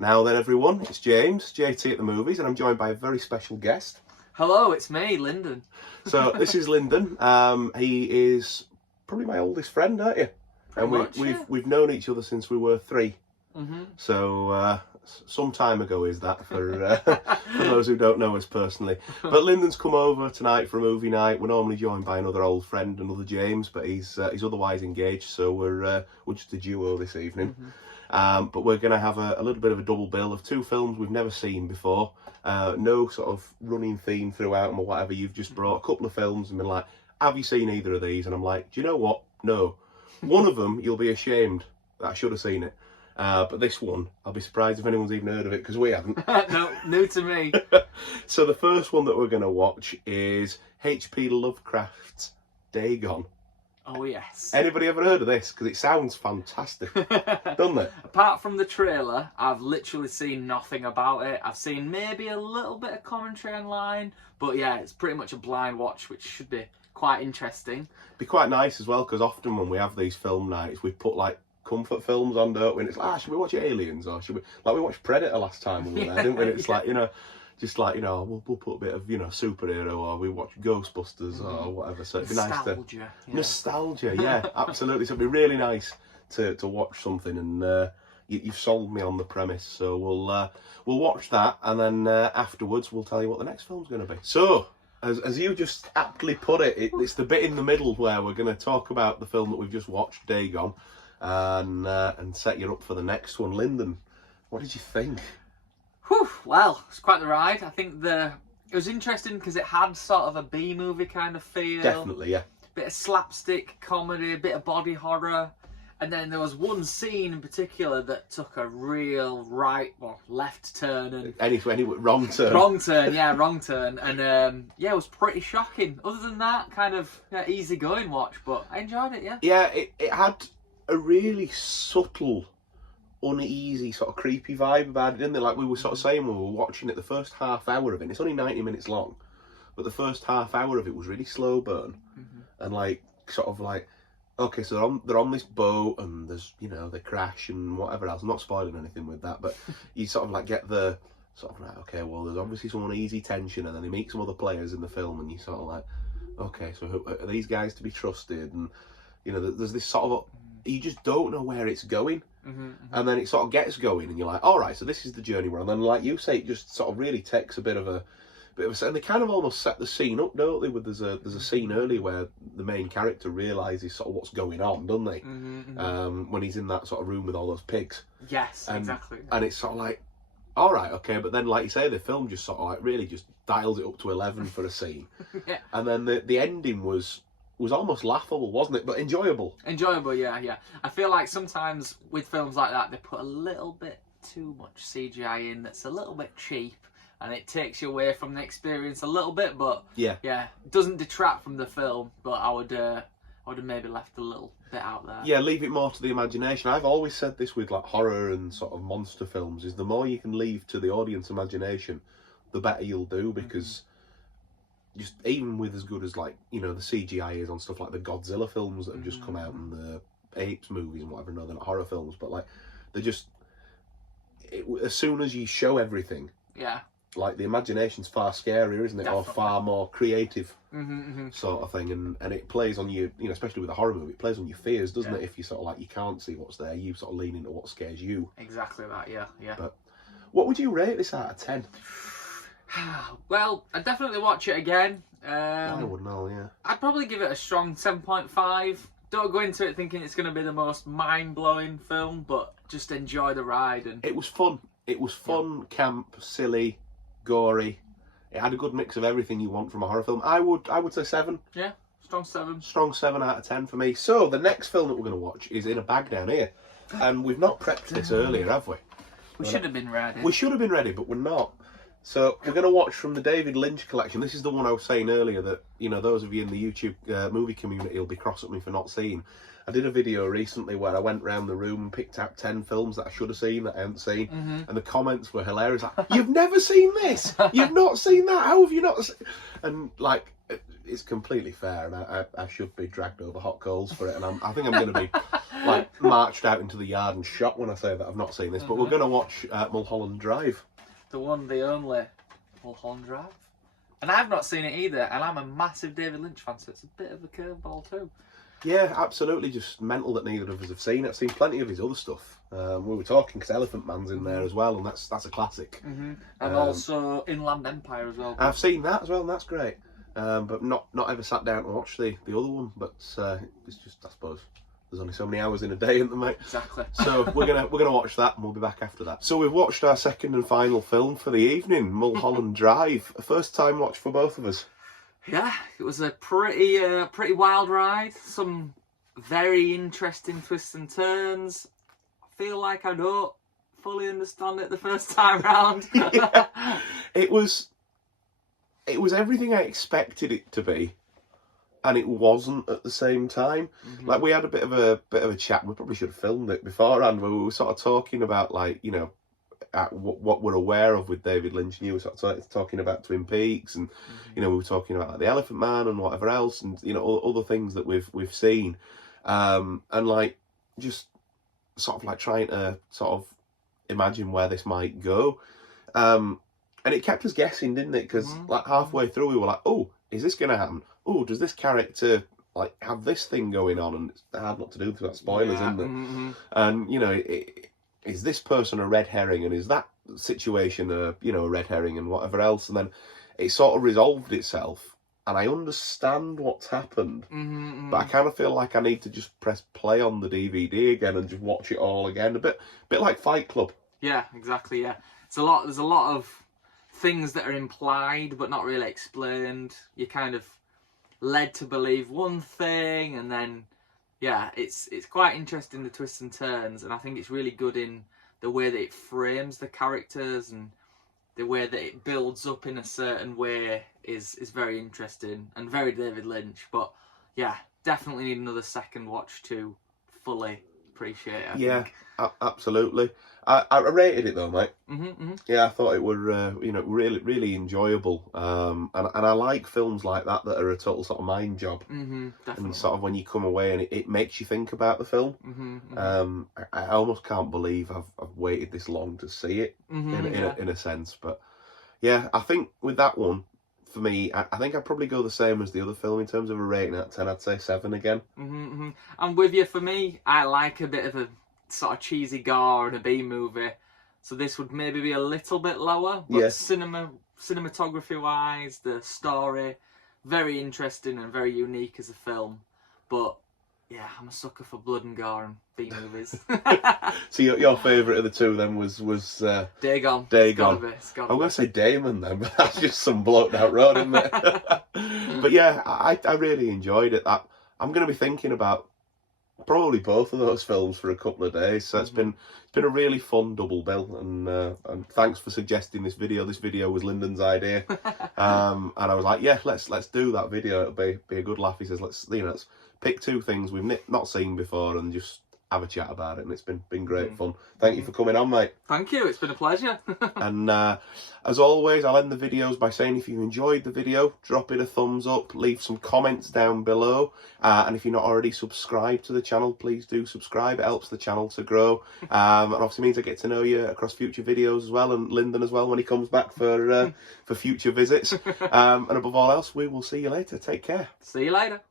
Now then, everyone, it's James, JT at the Movies, and I'm joined by a very special guest. Hello, it's me, Lyndon. So this is Lyndon. He is probably my oldest friend, aren't you? We've known each other since we were 3. Mm-hmm. So some time ago is that for those who don't know us personally. But Lyndon's come over tonight for a movie night. We're normally joined by another old friend, another James, but he's otherwise engaged, so we're just a duo this evening. Mm-hmm. But we're going to have a little bit of a double bill of 2 films we've never seen before. No sort of running theme throughout them or whatever. You've just brought a couple of films and been like, have you seen either of these? And I'm like, do you know what? No. One of them, you'll be ashamed that I should have seen it. But this one, I'll be surprised if anyone's even heard of it, because we haven't. No, new to me. So the first one that we're going to watch is H.P. Lovecraft's Dagon. Oh, yes. Anybody ever heard of this? Because it sounds fantastic, doesn't it? Apart from the trailer, I've literally seen nothing about it. I've seen maybe a little bit of commentary online, but yeah, it's pretty much a blind watch, which should be quite interesting. Be quite nice as well, because often when we have these film nights, we put like comfort films on, don't we? And it's like, should we watch Aliens, or should we? Like we watched Predator last time we were there, didn't we? And it's like, just like, we'll put a bit of, superhero, or we watch Ghostbusters or whatever. So it'd be nice to... Nostalgia, yeah, absolutely. So it'd be really nice to watch something, and you've sold me on the premise. So we'll watch that, and then afterwards we'll tell you what the next film's going to be. So, as you just aptly put it, it's the bit in the middle where we're going to talk about the film that we've just watched, Dagon, and set you up for the next one. Lyndon, what did you think? Whew, well, it's quite the ride. I think it was interesting because it had sort of a B-movie kind of feel. Definitely, yeah. Bit of slapstick comedy, a bit of body horror. And then there was one scene in particular that took a real left turn. And Anyway, wrong turn. Wrong turn. And it was pretty shocking. Other than that, kind of easy-going watch, but I enjoyed it, yeah. Yeah, it had a really subtle, uneasy, sort of creepy vibe about it, didn't it? Like we were sort of saying when we were watching it, the first half hour of it, it's only 90 minutes long, but the first half hour of it was really slow burn. And like, sort of like, okay, so they're on this boat, and there's, they crash and whatever else. I'm not spoiling anything with that, but you sort of like get the sort of like, okay, well, there's obviously some uneasy tension, and then they meet some other players in the film, and you sort of like, okay, so are these guys to be trusted? And there's this sort of, you just don't know where it's going. And then it sort of gets going, and you're like, all right, so this is the journey we're on. And then, like you say, it just sort of really takes a bit of a, and they kind of almost set the scene up, don't they? There's a scene earlier where the main character realises sort of what's going on, don't they? When he's in that sort of room with all those pigs. Yes, exactly. And it's sort of like, all right, okay, but then, like you say, the film just sort of like really just dials it up to 11 for a scene. Yeah. And then the ending was almost laughable, wasn't it? But enjoyable. Enjoyable, yeah. I feel like sometimes with films like that, they put a little bit too much CGI in that's a little bit cheap, and it takes you away from the experience a little bit, but yeah, it doesn't detract from the film, but I would have maybe left a little bit out there. Yeah, leave it more to the imagination. I've always said this with like horror and sort of monster films, is the more you can leave to the audience imagination, the better you'll do, because just even with as good as like the CGI is on stuff like the Godzilla films that have just come out, and the Apes movies and whatever. No, they're not horror films, but like they're just as soon as you show everything, like the imagination's far scarier, isn't it? Definitely. Or far more creative, sort of thing, and it plays on you, especially with a horror movie, it plays on your fears, doesn't it? If you sort of like, you can't see what's there, you sort of lean into what scares you. Exactly that, yeah. But what would you rate this out of 10? Well, I'd definitely watch it again. I would know, yeah. I'd probably give it a strong 7.5. Don't go into it thinking it's going to be the most mind-blowing film, but just enjoy the ride. And it was fun. It was fun, camp, silly, gory. It had a good mix of everything you want from a horror film. I would say 7. Yeah, strong 7. Strong 7 out of 10 for me. So the next film that we're going to watch is in a bag down here, and we've not prepped this earlier, have we? We should have been ready. We should have been ready, but we're not. So we're going to watch from the David Lynch collection. This is the one I was saying earlier that, those of you in the YouTube movie community will be cross at me for not seeing. I did a video recently where I went round the room and picked out 10 films that I should have seen that I haven't seen. And the comments were hilarious. Like, you've never seen this? You've not seen that? How have you not seen? And like, it's completely fair, and I should be dragged over hot coals for it, and I think I'm going to be like marched out into the yard and shot when I say that I've not seen this. But we're going to watch Mulholland Drive. The one, the only Mulholland Drive. And I've not seen it either, and I'm a massive David Lynch fan, so it's a bit of a curveball too. Yeah, absolutely. Just mental that neither of us have seen it. I've seen plenty of his other stuff. We were talking because Elephant Man's in there as well, and that's a classic. And also Inland Empire as well. I've seen that as well, and that's great. But not ever sat down to watch the other one. But it's just, I suppose, there's only so many hours in a day, isn't there, mate? Exactly. So we're gonna watch that, and we'll be back after that. So we've watched our second and final film for the evening, Mulholland Drive. A first time watch for both of us. Yeah, it was a pretty wild ride. Some very interesting twists and turns. I feel like I don't fully understand it the first time round. Yeah. It was everything I expected it to be, and it wasn't at the same time. Like, we had a bit of a chat. We probably should have filmed it beforehand, where we were sort of talking about, like, you know, what we're aware of with David Lynch. And you were sort of talking about Twin Peaks, and you know, we were talking about like the Elephant Man and whatever else, and you know, other things that we've seen, and like just sort of like trying to sort of imagine where this might go, and it kept us guessing, didn't it? Because like halfway through we were like, oh, is this going to happen? Oh, does this character like have this thing going on? And it's hard not to do because that's spoilers, isn't it? And you know, is this person a red herring, and is that situation a red herring, and whatever else? And then it sort of resolved itself, and I understand what's happened, but I kind of feel like I need to just press play on the DVD again and just watch it all again, a bit like Fight Club. Yeah, exactly. Yeah, there's a lot of things that are implied but not really explained. You're kind of led to believe one thing, and then yeah, it's quite interesting, the twists and turns, and I think it's really good in the way that it frames the characters, and the way that it builds up in a certain way is very interesting and very David Lynch. But yeah, definitely need another second watch to fully appreciate it, I think. Absolutely. I rated it though, mate. Yeah, I thought it were really enjoyable. And I like films like that are a total sort of mind job. Definitely. And sort of when you come away and it makes you think about the film. I almost can't believe I've waited this long to see it in a sense. But yeah, I think with that one, for me, I think I'd probably go the same as the other film in terms of a rating out of 10. I'd say 7 again. I'm with you. For me, I like a bit of a sort of cheesy gore and a B movie, so this would maybe be a little bit lower. But cinematography wise, the story, very interesting and very unique as a film. But yeah, I'm a sucker for blood and gore and B movies. So your favourite of the two then was Dagon. Dagon. It's gotta I'm be. going to say Damon then, but that's just some bloke down road, isn't it? But yeah, I really enjoyed it. I'm going to be thinking about probably both of those films for a couple of days. So it's been a really fun double bill, and thanks for suggesting this video. This video was Lyndon's idea, and I was like, yeah, let's do that video. It'll be a good laugh. He says, let's pick two things we've not seen before and just have a chat about it, and it's been great fun. Thank you for coming on, mate. Thank you, it's been a pleasure. And as always, I'll end the videos by saying if you enjoyed the video, drop it a thumbs up, leave some comments down below, and if you're not already subscribed to the channel, please do subscribe. It helps the channel to grow, and obviously means I get to know you across future videos as well, and Lyndon as well when he comes back for future visits. And above all else, we will see you later. Take care. See you later.